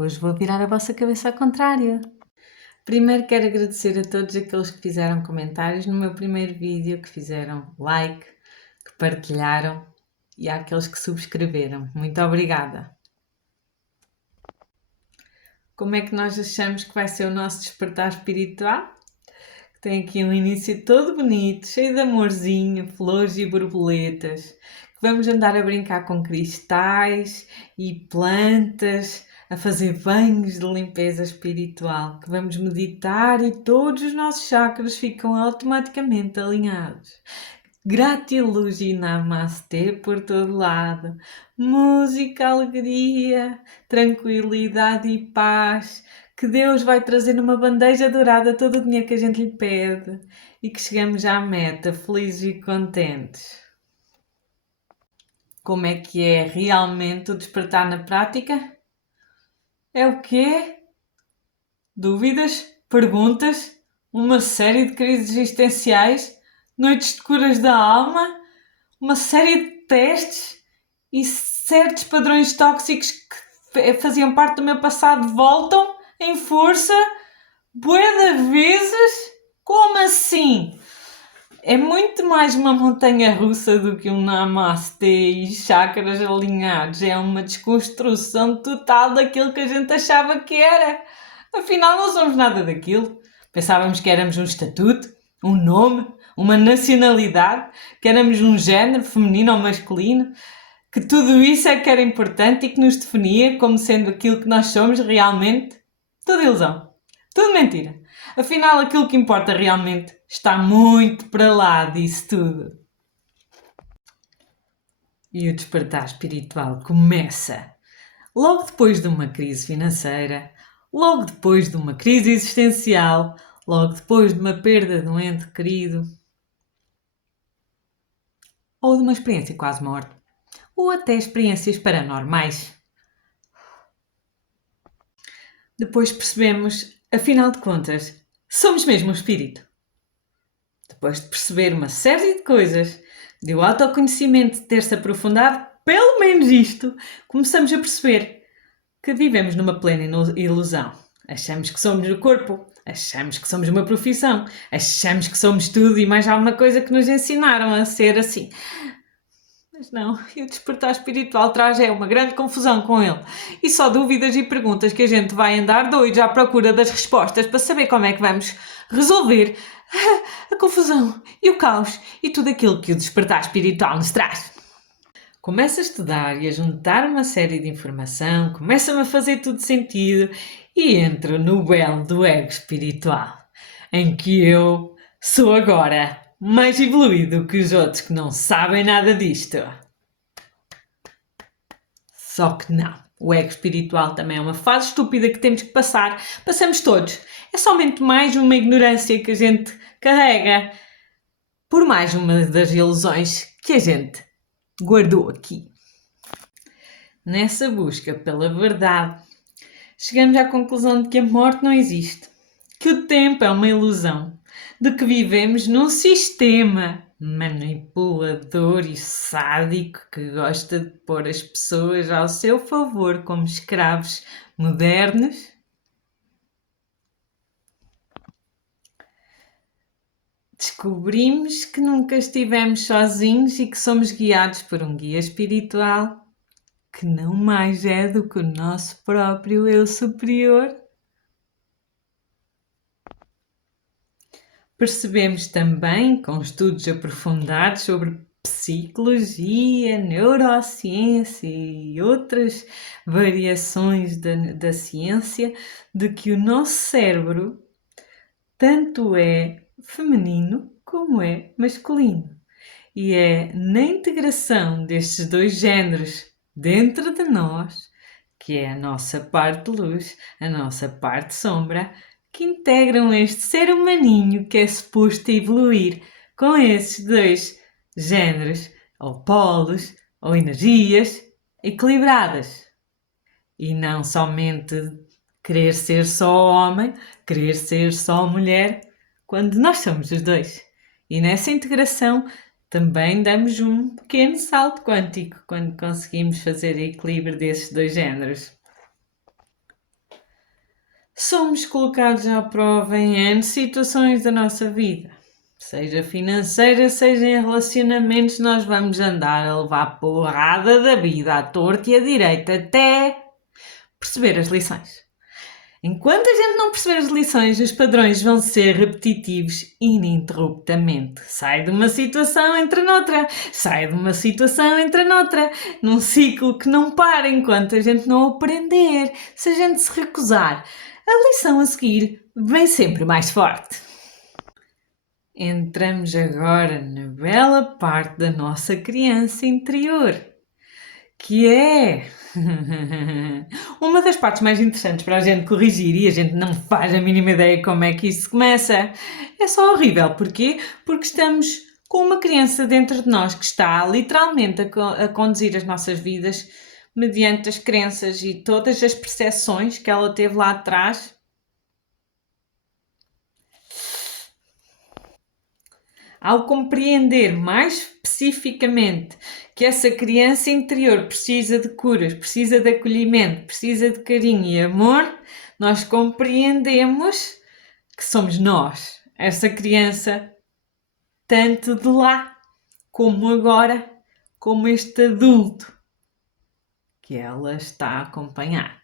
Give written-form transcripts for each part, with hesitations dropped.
Hoje vou virar a vossa cabeça ao contrário. Primeiro quero agradecer a todos aqueles que fizeram comentários no meu primeiro vídeo, que fizeram like, que partilharam e àqueles que subscreveram. Muito obrigada! Como é que nós achamos que vai ser o nosso despertar espiritual? Tem aqui um início todo bonito, cheio de amorzinho, flores e borboletas. Vamos andar a brincar com cristais e plantas, a fazer banhos de limpeza espiritual, que vamos meditar e todos os nossos chakras ficam automaticamente alinhados. Gratiluz e namastê por todo lado. Música, alegria, tranquilidade e paz. Que Deus vai trazer numa bandeja dourada todo o dinheiro que a gente lhe pede e que chegamos à meta felizes e contentes. Como é que é realmente o despertar na prática? É o quê? Dúvidas? Perguntas? Uma série de crises existenciais? Noites de curas da alma? Uma série de testes? E certos padrões tóxicos que faziam parte do meu passado voltam em força? Bué de vezes? Como assim? É muito mais uma montanha russa do que um namastê e chakras alinhados. É uma desconstrução total daquilo que a gente achava que era. Afinal, não somos nada daquilo. Pensávamos que éramos um estatuto, um nome, uma nacionalidade, que éramos um género feminino ou masculino, que tudo isso é que era importante e que nos definia como sendo aquilo que nós somos realmente. Tudo ilusão. Tudo mentira. Afinal, aquilo que importa realmente está muito para lá disso tudo. E o despertar espiritual começa logo depois de uma crise financeira, logo depois de uma crise existencial, logo depois de uma perda de um ente querido, ou de uma experiência quase morte, ou até experiências paranormais. Depois percebemos, afinal de contas, somos mesmo um espírito. Depois de perceber uma série de coisas, de o autoconhecimento ter-se aprofundado, pelo menos isto, começamos a perceber que vivemos numa plena ilusão. Achamos que somos o corpo, achamos que somos uma profissão, achamos que somos tudo e mais alguma coisa que nos ensinaram a ser assim. Mas não, e o despertar espiritual traz uma grande confusão com ele. E só dúvidas e perguntas que a gente vai andar doidos à procura das respostas para saber como é que vamos resolver a confusão e o caos e tudo aquilo que o despertar espiritual nos traz. Começo a estudar e a juntar uma série de informação, começa-me a fazer tudo sentido e entro no belo do ego espiritual, em que eu sou agora mais evoluído que os outros que não sabem nada disto. Só que não. O ego espiritual também é uma fase estúpida que temos que passar. Passamos todos. É somente mais uma ignorância que a gente carrega. Por mais uma das ilusões que a gente guardou aqui. Nessa busca pela verdade, chegamos à conclusão de que a morte não existe. Que o tempo é uma ilusão. De que vivemos num sistema manipulador e sádico que gosta de pôr as pessoas ao seu favor como escravos modernos. Descobrimos que nunca estivemos sozinhos e que somos guiados por um guia espiritual que não mais é do que o nosso próprio eu superior. Percebemos também, com estudos aprofundados sobre psicologia, neurociência e outras variações da ciência, de que o nosso cérebro tanto é feminino como é masculino. E é na integração destes dois géneros dentro de nós, que é a nossa parte luz, a nossa parte sombra, que integram este ser humaninho que é suposto evoluir com esses dois géneros, ou polos, ou energias equilibradas. E não somente querer ser só homem, querer ser só mulher, quando nós somos os dois. E nessa integração também damos um pequeno salto quântico quando conseguimos fazer equilíbrio desses dois géneros. Somos colocados à prova em N situações da nossa vida. Seja financeira, seja em relacionamentos, nós vamos andar a levar porrada da vida à torta e à direita até perceber as lições. Enquanto a gente não perceber as lições, os padrões vão ser repetitivos ininterruptamente. Sai de uma situação, entra noutra. Sai de uma situação, entra noutra. Num ciclo que não para enquanto a gente não aprender. Se a gente se recusar, a lição a seguir vem sempre mais forte. Entramos agora na bela parte da nossa criança interior, que é uma das partes mais interessantes para a gente corrigir e a gente não faz a mínima ideia como é que isso começa. É só horrível. Porquê? Porque estamos com uma criança dentro de nós que está literalmente a conduzir as nossas vidas mediante as crenças e todas as percepções que ela teve lá atrás. Ao compreender mais especificamente que essa criança interior precisa de curas, precisa de acolhimento, precisa de carinho e amor, nós compreendemos que somos nós, essa criança, tanto de lá como agora, como este adulto que ela está a acompanhar.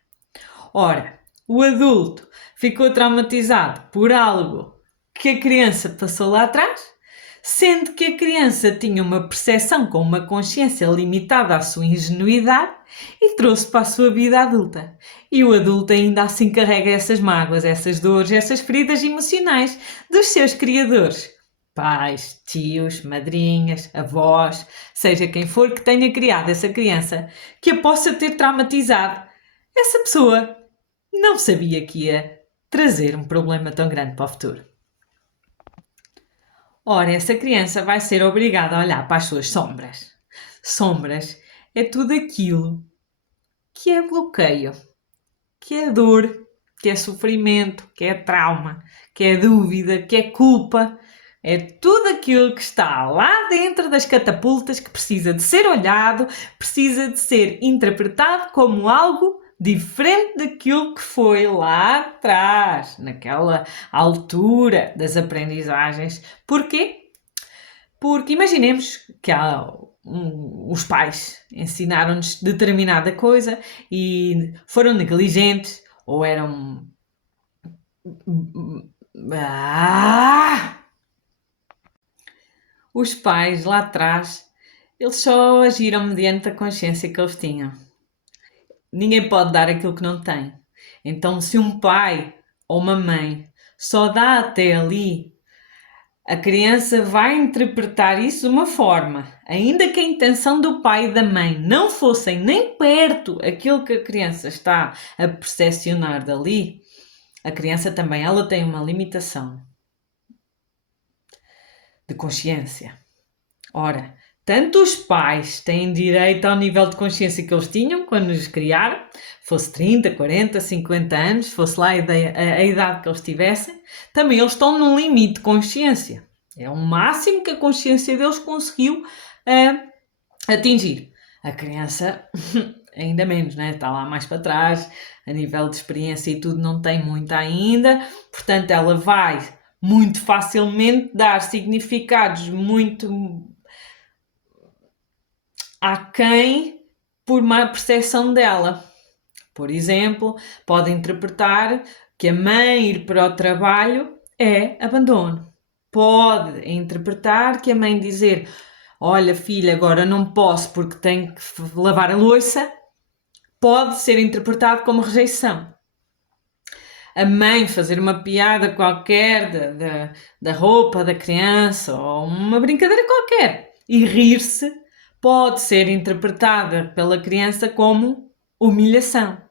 Ora, o adulto ficou traumatizado por algo que a criança passou lá atrás, sendo que a criança tinha uma percepção com uma consciência limitada à sua ingenuidade e trouxe para a sua vida adulta. E o adulto ainda assim carrega essas mágoas, essas dores, essas feridas emocionais dos seus criadores. Pais, tios, madrinhas, avós, seja quem for que tenha criado essa criança, que a possa ter traumatizado. Essa pessoa não sabia que ia trazer um problema tão grande para o futuro. Ora, essa criança vai ser obrigada a olhar para as suas sombras. Sombras é tudo aquilo que é bloqueio, que é dor, que é sofrimento, que é trauma, que é dúvida, que é culpa. É tudo aquilo que está lá dentro das catapultas que precisa de ser olhado, precisa de ser interpretado como algo diferente daquilo que foi lá atrás, naquela altura das aprendizagens. Porquê? Porque imaginemos que os pais ensinaram-nos determinada coisa e foram negligentes ou eram... Os pais lá atrás, eles só agiram mediante a consciência que eles tinham. Ninguém pode dar aquilo que não tem. Então, se um pai ou uma mãe só dá até ali, a criança vai interpretar isso de uma forma. Ainda que a intenção do pai e da mãe não fossem nem perto aquilo que a criança está a percepcionar dali, a criança também ela tem uma limitação de consciência. Ora, tanto os pais têm direito ao nível de consciência que eles tinham quando os criaram, fosse 30, 40, 50 anos, fosse lá a idade que eles tivessem, também eles estão num limite de consciência. É o máximo que a consciência deles conseguiu atingir. A criança, ainda menos, né? Está lá mais para trás, a nível de experiência e tudo não tem muito ainda, portanto ela vai muito facilmente dar significados muito aquém por má percepção dela. Por exemplo, pode interpretar que a mãe ir para o trabalho é abandono. Pode interpretar que a mãe dizer: olha filha, agora não posso porque tenho que lavar a louça, pode ser interpretado como rejeição. A mãe fazer uma piada qualquer da roupa da criança ou uma brincadeira qualquer e rir-se pode ser interpretada pela criança como humilhação.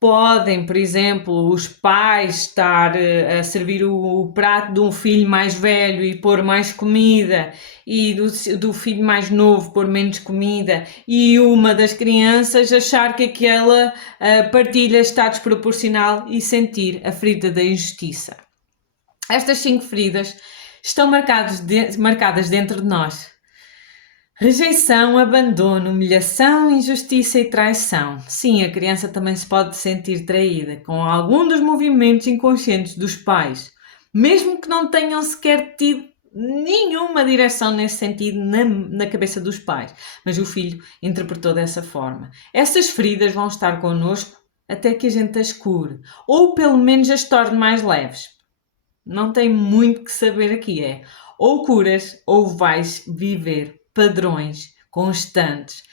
Podem, por exemplo, os pais estar a servir o prato de um filho mais velho e pôr mais comida e do filho mais novo pôr menos comida e uma das crianças achar que aquela partilha está desproporcional e sentir a ferida da injustiça. Estas 5 feridas estão marcadas dentro de nós. Rejeição, abandono, humilhação, injustiça e traição. Sim, a criança também se pode sentir traída com algum dos movimentos inconscientes dos pais, mesmo que não tenham sequer tido nenhuma direção nesse sentido na cabeça dos pais, mas o filho interpretou dessa forma. Essas feridas vão estar connosco até que a gente as cure, ou pelo menos as torne mais leves. Não tem muito que saber aqui, ou curas ou vais viver padrões constantes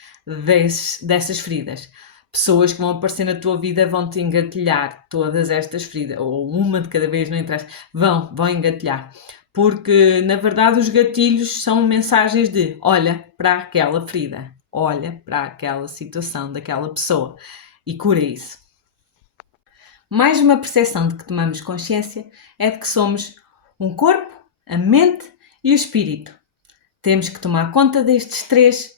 dessas feridas. Pessoas que vão aparecer na tua vida vão te engatilhar todas estas feridas, ou uma de cada vez, não interessa, vão engatilhar. Porque, na verdade, os gatilhos são mensagens de olha para aquela ferida, olha para aquela situação daquela pessoa e cura isso. Mais uma percepção de que tomamos consciência é de que somos um corpo, a mente e o espírito. Temos que tomar conta destes três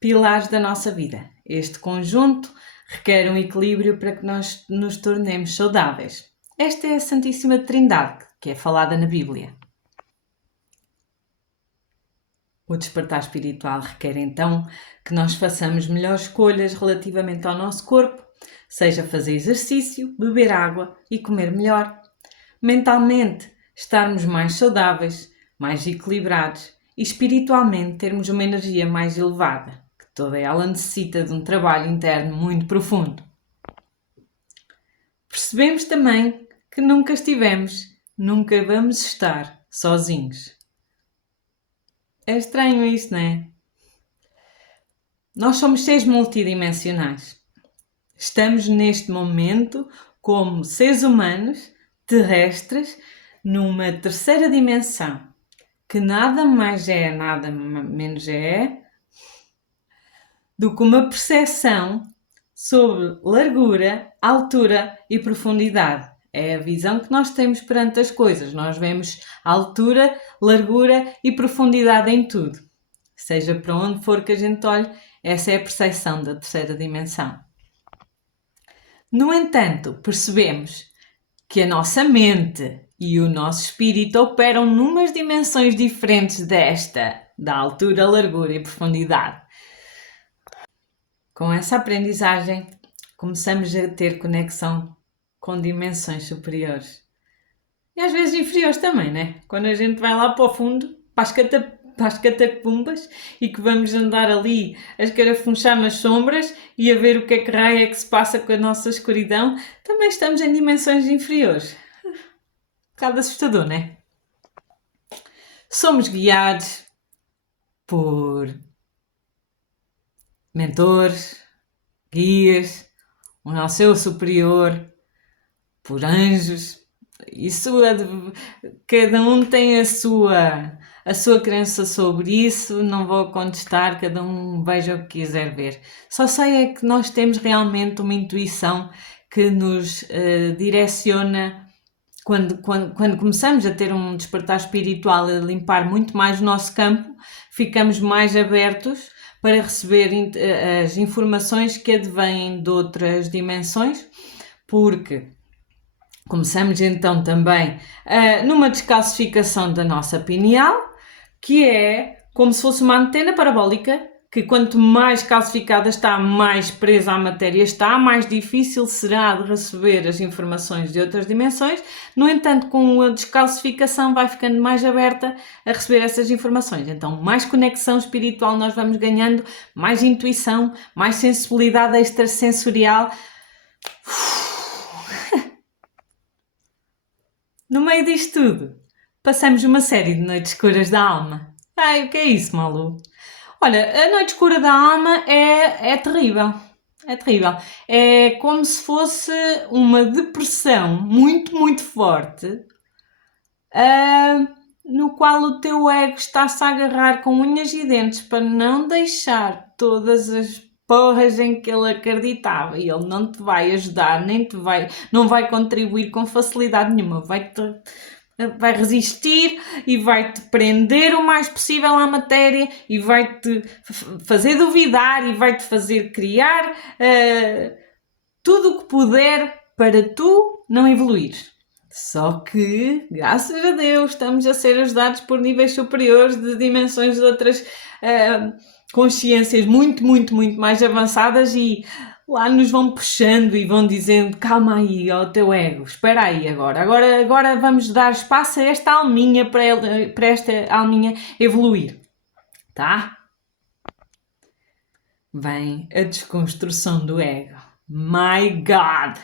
pilares da nossa vida. Este conjunto requer um equilíbrio para que nós nos tornemos saudáveis. Esta é a Santíssima Trindade, que é falada na Bíblia. O despertar espiritual requer então que nós façamos melhores escolhas relativamente ao nosso corpo, seja fazer exercício, beber água e comer melhor. Mentalmente, estarmos mais saudáveis, mais equilibrados e espiritualmente termos uma energia mais elevada, que toda ela necessita de um trabalho interno muito profundo. Percebemos também que nunca estivemos, nunca vamos estar sozinhos. É estranho isso, não é? Nós somos seres multidimensionais. Estamos neste momento como seres humanos terrestres numa terceira dimensão, que nada mais é, nada menos é do que uma percepção sobre largura, altura e profundidade. É a visão que nós temos perante as coisas. Nós vemos altura, largura e profundidade em tudo. Seja para onde for que a gente olhe, essa é a percepção da terceira dimensão. No entanto, percebemos que a nossa mente e o nosso espírito operam numas dimensões diferentes desta, da altura, largura e profundidade. Com essa aprendizagem, começamos a ter conexão com dimensões superiores. E às vezes inferiores também, né? Quando a gente vai lá para o fundo, para as catacumbas, e que vamos andar ali a escarafunchar nas sombras e a ver o que é que raio é que se passa com a nossa escuridão, também estamos em dimensões inferiores. Um bocado assustador, né? Somos guiados por mentores, guias, o nosso eu superior, por anjos. Isso, cada um tem a sua crença sobre isso, não vou contestar, cada um veja o que quiser ver. Só sei é que nós temos realmente uma intuição que nos direciona quando começamos a ter um despertar espiritual, a limpar muito mais o nosso campo, ficamos mais abertos para receber as informações que advêm de outras dimensões, porque começamos então também numa descalcificação da nossa pineal, que é como se fosse uma antena parabólica, que quanto mais calcificada está, mais presa à matéria está, mais difícil será de receber as informações de outras dimensões. No entanto, com a descalcificação vai ficando mais aberta a receber essas informações. Então, mais conexão espiritual nós vamos ganhando, mais intuição, mais sensibilidade extrasensorial. No meio disto tudo, passamos uma série de noites escuras da alma. Ai, o que é isso, Malu? Olha, a noite escura da alma é terrível. É terrível. É como se fosse uma depressão muito, muito forte, no qual o teu ego está-se a agarrar com unhas e dentes para não deixar todas as porras em que ele acreditava, e ele não te vai ajudar, não vai contribuir com facilidade nenhuma, vai resistir e vai-te prender o mais possível à matéria e vai-te fazer duvidar e vai-te fazer criar tudo o que puder para tu não evoluires. Só que, graças a Deus, estamos a ser ajudados por níveis superiores de dimensões de outras consciências muito, muito, muito mais avançadas e lá nos vão puxando e vão dizendo: calma aí, ó teu ego, espera aí agora vamos dar espaço a esta alminha para esta alminha evoluir, tá? Vem a desconstrução do ego. My God!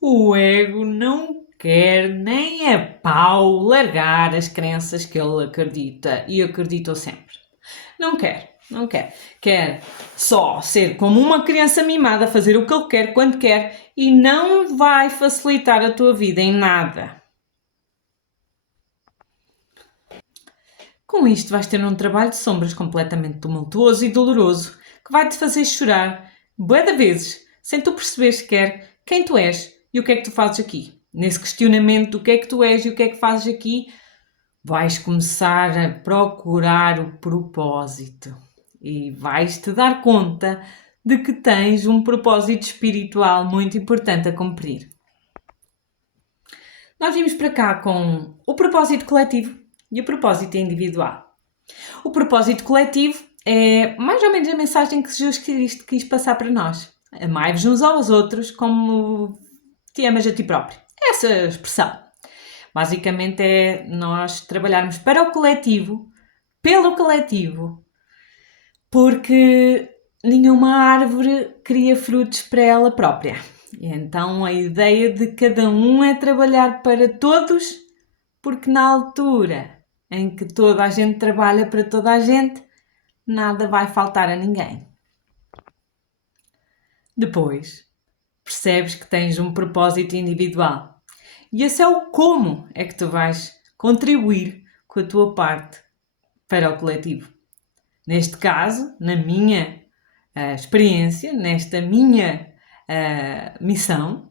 O ego não quer nem a pau largar as crenças que ele acredita e acreditou sempre. Não quer, não quer. Quer só ser como uma criança mimada, fazer o que ele quer, quando quer e não vai facilitar a tua vida em nada. Com isto vais ter um trabalho de sombras completamente tumultuoso e doloroso que vai te fazer chorar bué de vezes, sem tu perceberes sequer quem tu és e o que é que tu fazes aqui. Nesse questionamento do que é que tu és e o que é que fazes aqui, vais começar a procurar o propósito e vais-te dar conta de que tens um propósito espiritual muito importante a cumprir. Nós vimos para cá com o propósito coletivo e o propósito individual. O propósito coletivo é mais ou menos a mensagem que Jesus Cristo quis passar para nós. Amai-vos uns aos outros como te amas a ti próprio. Essa expressão. Basicamente é nós trabalharmos para o coletivo, pelo coletivo, porque nenhuma árvore cria frutos para ela própria. Então a ideia de cada um é trabalhar para todos, porque na altura em que toda a gente trabalha para toda a gente, nada vai faltar a ninguém. Depois, percebes que tens um propósito individual. E esse é o como é que tu vais contribuir com a tua parte para o coletivo. Neste caso, na minha experiência, nesta minha missão,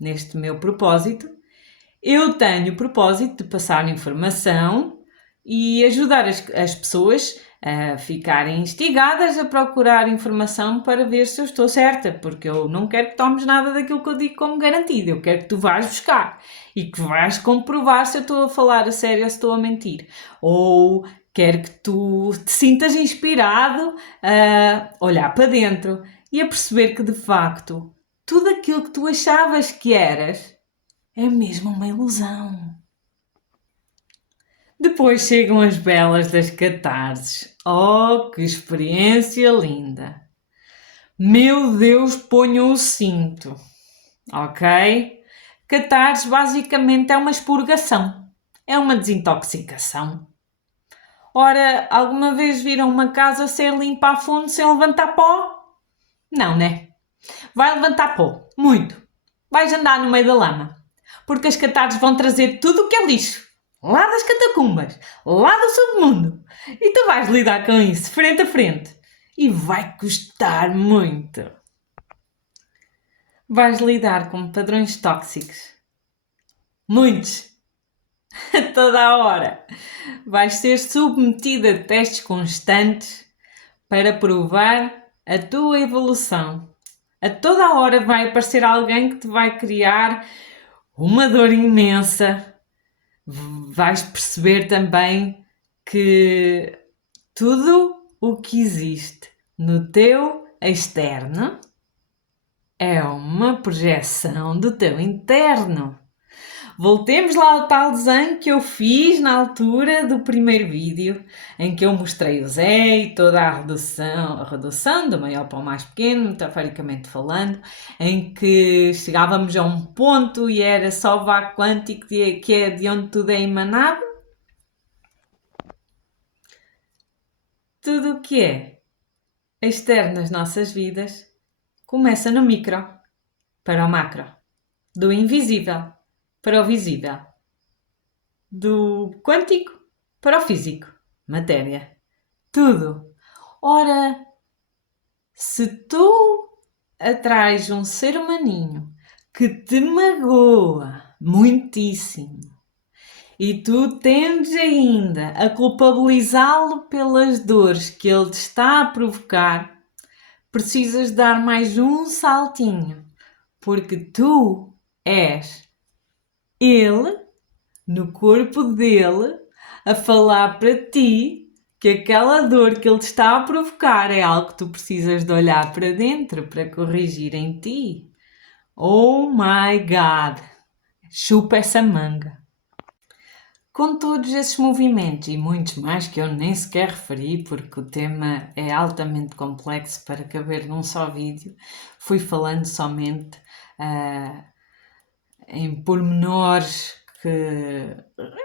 neste meu propósito, eu tenho o propósito de passar informação e ajudar as pessoas a ficarem instigadas a procurar informação para ver se eu estou certa, porque eu não quero que tomes nada daquilo que eu digo como garantido, eu quero que tu vás buscar e que vás comprovar se eu estou a falar a sério ou se estou a mentir. Ou quero que tu te sintas inspirado a olhar para dentro e a perceber que de facto tudo aquilo que tu achavas que eras é mesmo uma ilusão. Depois chegam as belas das catarses. Oh, que experiência linda! Meu Deus, ponham o cinto. Ok? Catarse basicamente é uma expurgação. É uma desintoxicação. Ora, alguma vez viram uma casa ser limpa a fundo sem levantar pó? Não, né? Vai levantar pó. Muito. Vais andar no meio da lama. Porque as catarses vão trazer tudo o que é lixo. Lá das catacumbas, lá do submundo. E tu vais lidar com isso, frente a frente. E vai custar muito. Vais lidar com padrões tóxicos. Muitos. A toda a hora. Vais ser submetida a testes constantes para provar a tua evolução. A toda a hora vai aparecer alguém que te vai criar uma dor imensa. Vais perceber também que tudo o que existe no teu externo é uma projeção do teu interno. Voltemos lá ao tal desenho que eu fiz na altura do primeiro vídeo, em que eu mostrei o Zé e toda a redução do maior para o mais pequeno, metaforicamente falando, em que chegávamos a um ponto e era só vácuo quântico que é de onde tudo é emanado. Tudo o que é externo nas nossas vidas começa no micro para o macro, do invisível para o visível, do quântico para o físico, matéria, tudo. Ora, se tu atrás um ser humaninho que te magoa muitíssimo e tu tendes ainda a culpabilizá-lo pelas dores que ele te está a provocar, precisas dar mais um saltinho, porque tu és ele, no corpo dele, a falar para ti que aquela dor que ele te está a provocar é algo que tu precisas de olhar para dentro para corrigir em ti. Oh my God! Chupa essa manga! Com todos esses movimentos e muitos mais que eu nem sequer referi porque o tema é altamente complexo para caber num só vídeo, fui falando somente em pormenores que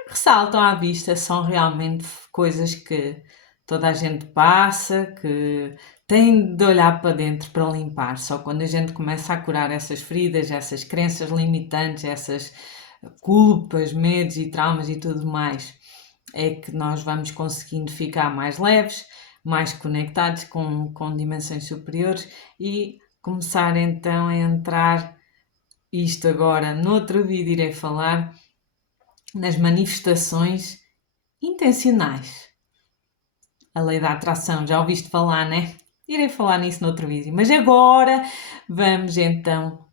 ressaltam à vista, são realmente coisas que toda a gente passa, que tem de olhar para dentro para limpar. Só quando a gente começa a curar essas feridas, essas crenças limitantes, essas culpas, medos e traumas e tudo mais, é que nós vamos conseguindo ficar mais leves, mais conectados com dimensões superiores e começar então a entrar, isto agora, noutro vídeo irei falar, nas manifestações intencionais. A lei da atração, já ouviste falar, né? Irei falar nisso noutro vídeo. Mas agora vamos então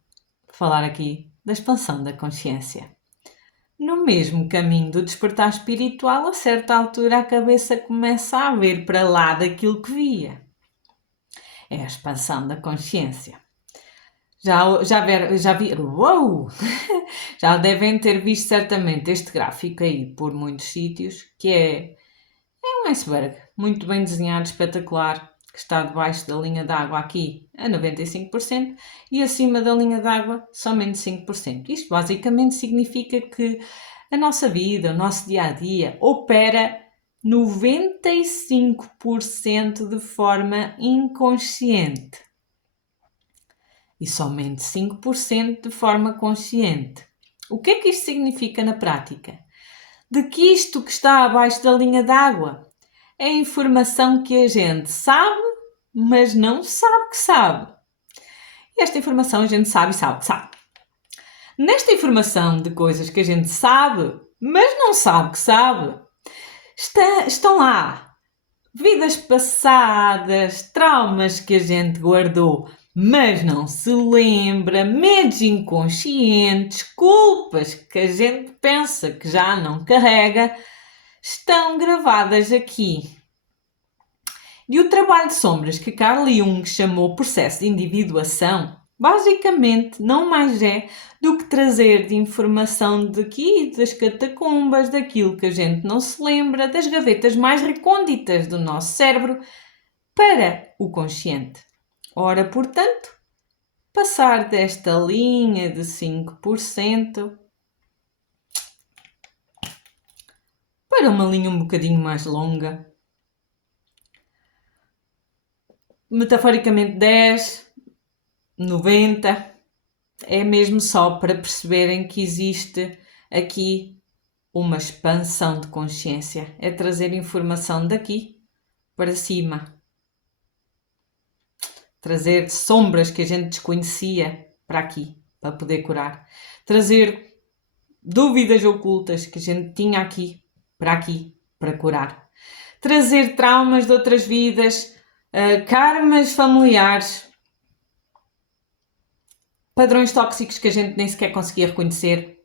falar aqui da expansão da consciência. No mesmo caminho do despertar espiritual, a certa altura a cabeça começa a ver para lá daquilo que via. É a expansão da consciência. Uou! Já devem ter visto certamente este gráfico aí por muitos sítios, que é um iceberg muito bem desenhado, espetacular, que está debaixo da linha d'água aqui a 95% e acima da linha d'água somente 5%. Isto basicamente significa que a nossa vida, o nosso dia-a-dia opera 95% de forma inconsciente e somente 5% de forma consciente. O que é que isto significa na prática? De que isto que está abaixo da linha d'água é informação que a gente sabe, mas não sabe que sabe. E esta informação a gente sabe e sabe que sabe. Nesta informação de coisas que a gente sabe, mas não sabe que sabe, estão lá vidas passadas, traumas que a gente guardou, mas não se lembra, medos inconscientes, culpas que a gente pensa que já não carrega, estão gravadas aqui. E o trabalho de sombras que Carl Jung chamou processo de individuação, basicamente não mais é do que trazer de informação daqui, das catacumbas, daquilo que a gente não se lembra, das gavetas mais recônditas do nosso cérebro, para o consciente. Ora, portanto, passar desta linha de 5% para uma linha um bocadinho mais longa, metaforicamente 10, 90, é mesmo só para perceberem que existe aqui uma expansão de consciência, é trazer informação daqui para cima, trazer sombras que a gente desconhecia para aqui, para poder curar, trazer dúvidas ocultas que a gente tinha aqui, para curar, trazer traumas de outras vidas, karmas familiares, padrões tóxicos que a gente nem sequer conseguia reconhecer,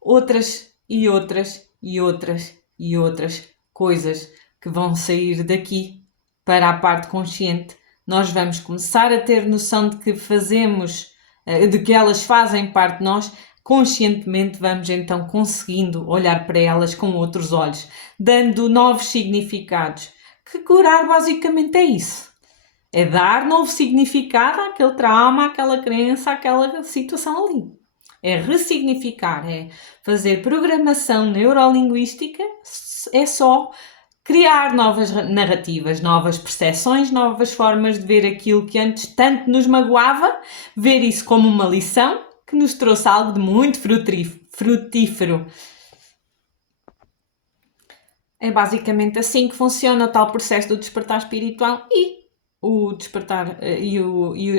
outras e outras e outras e outras coisas que vão sair daqui para a parte consciente. Nós vamos começar a ter noção de que de que elas fazem parte de nós. Conscientemente vamos então conseguindo olhar para elas com outros olhos, dando novos significados. Que curar basicamente é isso. É dar novo significado àquele trauma, àquela crença, àquela situação ali. É ressignificar, é fazer programação neurolinguística, é só criar novas narrativas, novas percepções, novas formas de ver aquilo que antes tanto nos magoava, ver isso como uma lição que nos trouxe algo de muito frutífero. É basicamente assim que funciona o tal processo do despertar espiritual e o despertar e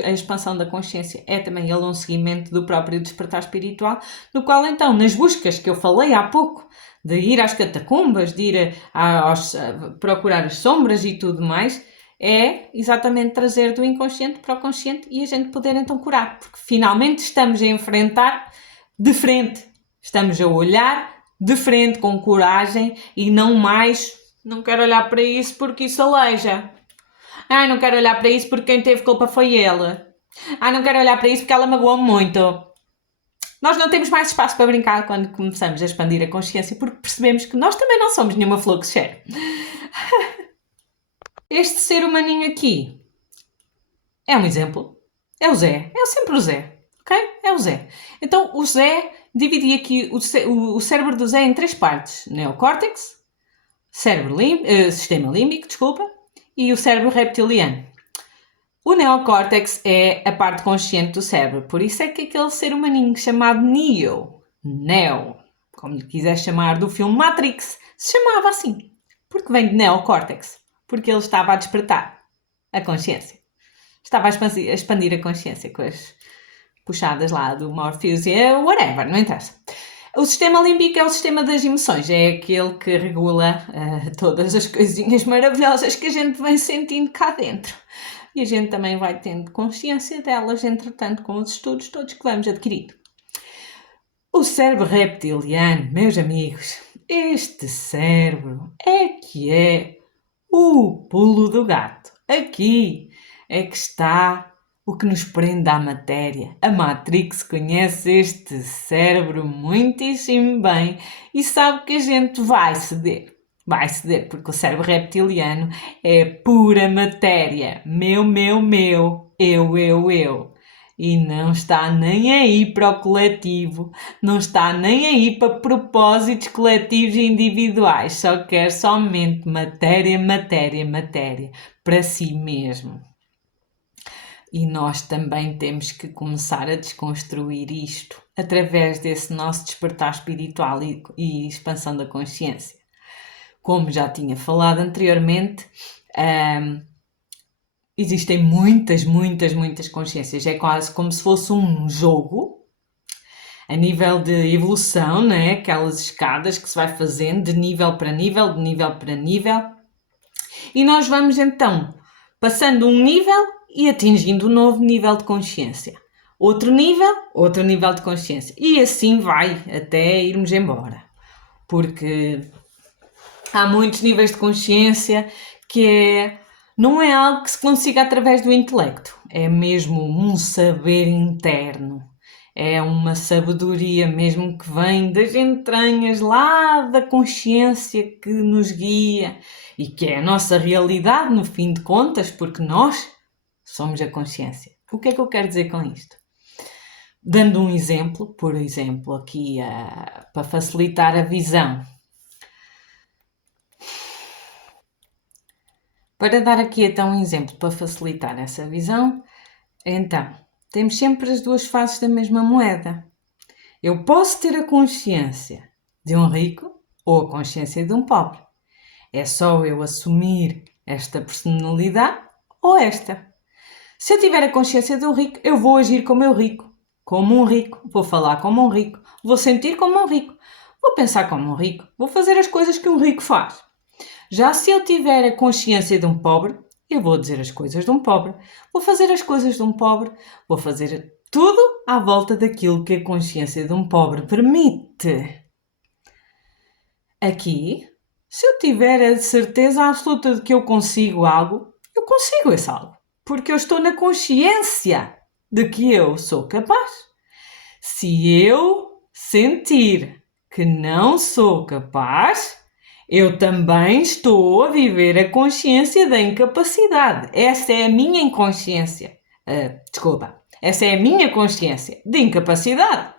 a expansão da consciência é também ele um seguimento do próprio despertar espiritual, no qual então, nas buscas que eu falei há pouco, de ir às catacumbas, de ir procurar as sombras e tudo mais, é exatamente trazer do inconsciente para o consciente e a gente poder então curar, porque finalmente estamos a enfrentar de frente Estamos a olhar de frente com coragem e não mais, não quero olhar para isso porque isso aleija. Ai, não quero olhar para isso porque quem teve culpa foi ela. Ai, não quero olhar para isso porque ela magoou-me muito. Nós não temos mais espaço para brincar quando começamos a expandir a consciência porque percebemos que nós também não somos nenhuma flor que se cheire. Este ser humaninho aqui é um exemplo. É o Zé. É sempre o Zé. Ok? É o Zé. Então, o Zé, dividi aqui o cérebro do Zé em 3 partes. Neocórtex, sistema límbico, desculpa, e o cérebro reptiliano. O neocórtex é a parte consciente do cérebro. Por isso é que aquele ser humaninho chamado Neo, como lhe quiser chamar, do filme Matrix, se chamava assim. Porque vem de neocórtex. Porque ele estava a despertar a consciência. Estava a expandir a consciência com as puxadas lá do Morpheus e whatever, não interessa. O sistema límbico é o sistema das emoções, é aquele que regula todas as coisinhas maravilhosas que a gente vem sentindo cá dentro. E a gente também vai tendo consciência delas, entretanto, com os estudos todos que vamos adquirindo. O cérebro reptiliano, meus amigos, este cérebro é que é o pulo do gato. Aqui é que está o que nos prende à matéria. A Matrix conhece este cérebro muitíssimo bem e sabe que a gente vai ceder. Vai ceder, porque o cérebro reptiliano é pura matéria. Meu, eu. E não está nem aí para o coletivo, não está nem aí para propósitos coletivos e individuais, só quer somente matéria, para si mesmo. E nós também temos que começar a desconstruir isto através desse nosso despertar espiritual e expansão da consciência. Como já tinha falado anteriormente, existem muitas consciências. É quase como se fosse um jogo a nível de evolução, né? Aquelas escadas que se vai fazendo de nível para nível, E nós vamos então passando um nível e atingindo um novo nível de consciência. Outro nível de consciência. E assim vai até irmos embora. Porque há muitos níveis de consciência que não é algo que se consiga através do intelecto. É mesmo um saber interno. É uma sabedoria mesmo que vem das entranhas lá da consciência que nos guia e que é a nossa realidade no fim de contas, porque nós somos a consciência. O que é que eu quero dizer com isto? Dando um exemplo, por exemplo, aqui para facilitar a visão. Para dar aqui então um exemplo para facilitar essa visão, então, temos sempre as duas faces da mesma moeda. Eu posso ter a consciência de um rico ou a consciência de um pobre. É só eu assumir esta personalidade ou esta. Se eu tiver a consciência de um rico, eu vou agir como um rico, vou falar como um rico, vou sentir como um rico, vou pensar como um rico, vou fazer as coisas que um rico faz. Já se eu tiver a consciência de um pobre, eu vou dizer as coisas de um pobre, vou fazer as coisas de um pobre, vou fazer tudo à volta daquilo que a consciência de um pobre permite. Aqui, se eu tiver a certeza absoluta de que eu consigo algo, eu consigo esse algo. Porque eu estou na consciência de que eu sou capaz. Se eu sentir que não sou capaz, eu também estou a viver a consciência da incapacidade. Essa é a minha inconsciência. Essa é a minha consciência de incapacidade.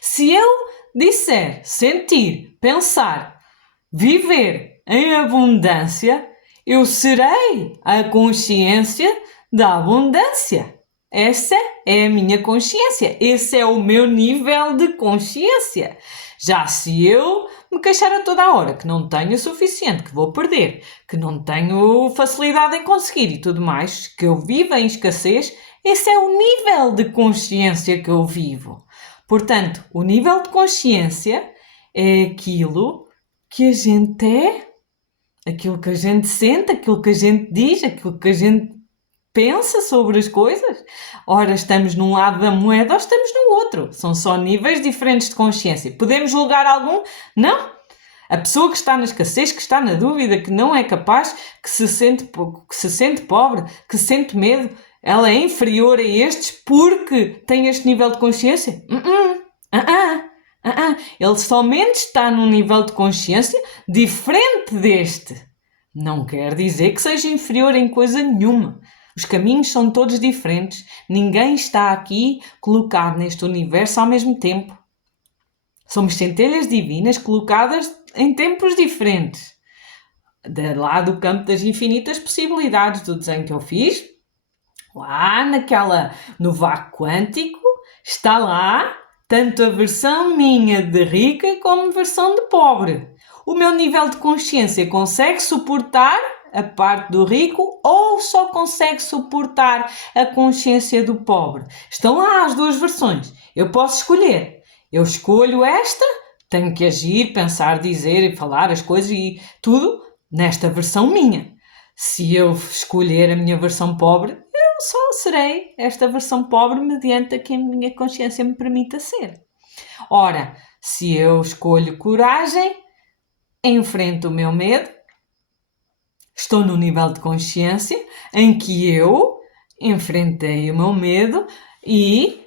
Se eu disser, sentir, pensar, viver em abundância, eu serei a consciência da abundância. Essa é a minha consciência. Esse é o meu nível de consciência. Já se eu me queixar a toda a hora que não tenho o suficiente, que vou perder, que não tenho facilidade em conseguir e tudo mais, que eu vivo em escassez, esse é o nível de consciência que eu vivo. Portanto, o nível de consciência é aquilo que a gente é, aquilo que a gente sente, aquilo que a gente diz, aquilo que a gente pensa sobre as coisas. Ora estamos num lado da moeda ou estamos no outro. São só níveis diferentes de consciência. Podemos julgar algum? Não. A pessoa que está na escassez, que está na dúvida, que não é capaz, que se sente pobre, que sente medo, ela é inferior a estes porque tem este nível de consciência? Ele somente está num nível de consciência diferente deste. Não quer dizer que seja inferior em coisa nenhuma. Os caminhos são todos diferentes. Ninguém está aqui colocado neste universo ao mesmo tempo. Somos centelhas divinas colocadas em tempos diferentes. De lá do campo das infinitas possibilidades do desenho que eu fiz, lá no vácuo quântico, está lá tanto a versão minha de rica como a versão de pobre. O meu nível de consciência consegue suportar a parte do rico ou só consegue suportar a consciência do pobre? Estão lá as duas versões. Eu posso escolher. Eu escolho esta, tenho que agir, pensar, dizer e falar as coisas e tudo nesta versão minha. Se eu escolher a minha versão pobre, eu só serei esta versão pobre mediante a que a minha consciência me permita ser. Ora, se eu escolho coragem, enfrento o meu medo, estou no nível de consciência em que eu enfrentei o meu medo e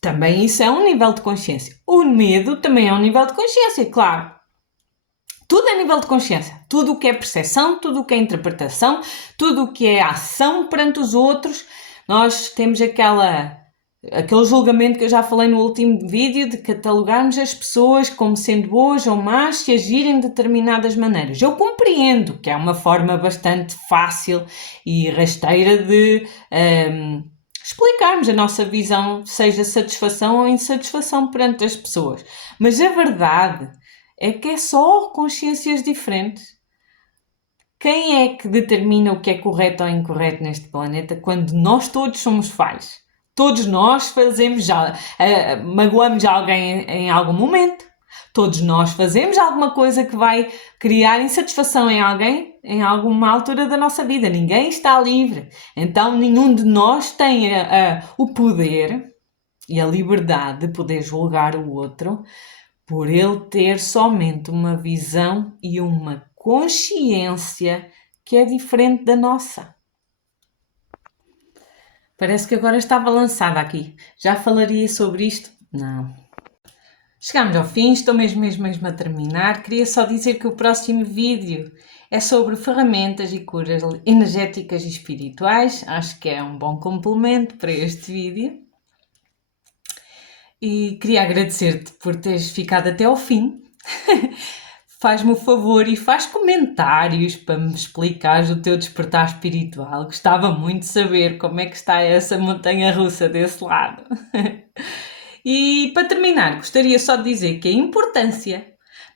também isso é um nível de consciência. O medo também é um nível de consciência, claro. Tudo é nível de consciência. Tudo o que é percepção, tudo o que é interpretação, tudo o que é ação perante os outros. Nós temos aquele julgamento que eu já falei no último vídeo de catalogarmos as pessoas como sendo boas ou más se agirem de determinadas maneiras. Eu compreendo que é uma forma bastante fácil e rasteira de explicarmos a nossa visão, seja satisfação ou insatisfação perante as pessoas. Mas a verdade é que é só consciências diferentes. Quem é que determina o que é correto ou incorreto neste planeta quando nós todos somos falhos? Todos nós magoamos alguém em algum momento. Todos nós fazemos alguma coisa que vai criar insatisfação em alguém em alguma altura da nossa vida. Ninguém está livre. Então, nenhum de nós tem o poder e a liberdade de poder julgar o outro por ele ter somente uma visão e uma consciência que é diferente da nossa. Parece que agora estava lançada aqui. Já falaria sobre isto? Não. Chegámos ao fim, estou mesmo a terminar. Queria só dizer que o próximo vídeo é sobre ferramentas e curas energéticas e espirituais. Acho que é um bom complemento para este vídeo. E queria agradecer-te por teres ficado até ao fim. Faz-me o favor e faz comentários para me explicares o teu despertar espiritual. Gostava muito de saber como é que está essa montanha-russa desse lado. E para terminar, gostaria só de dizer que a importância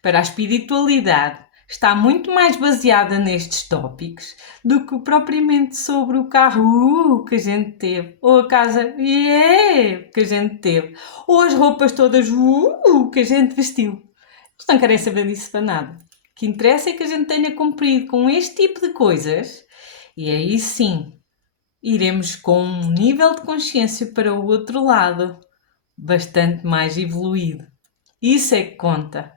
para a espiritualidade está muito mais baseada nestes tópicos do que propriamente sobre o carro que a gente teve, ou a casa que a gente teve, ou as roupas todas que a gente vestiu. Eles não querem saber disso para nada. O que interessa é que a gente tenha cumprido com este tipo de coisas e aí sim iremos com um nível de consciência para o outro lado bastante mais evoluído. Isso é que conta.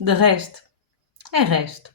De resto, é resto.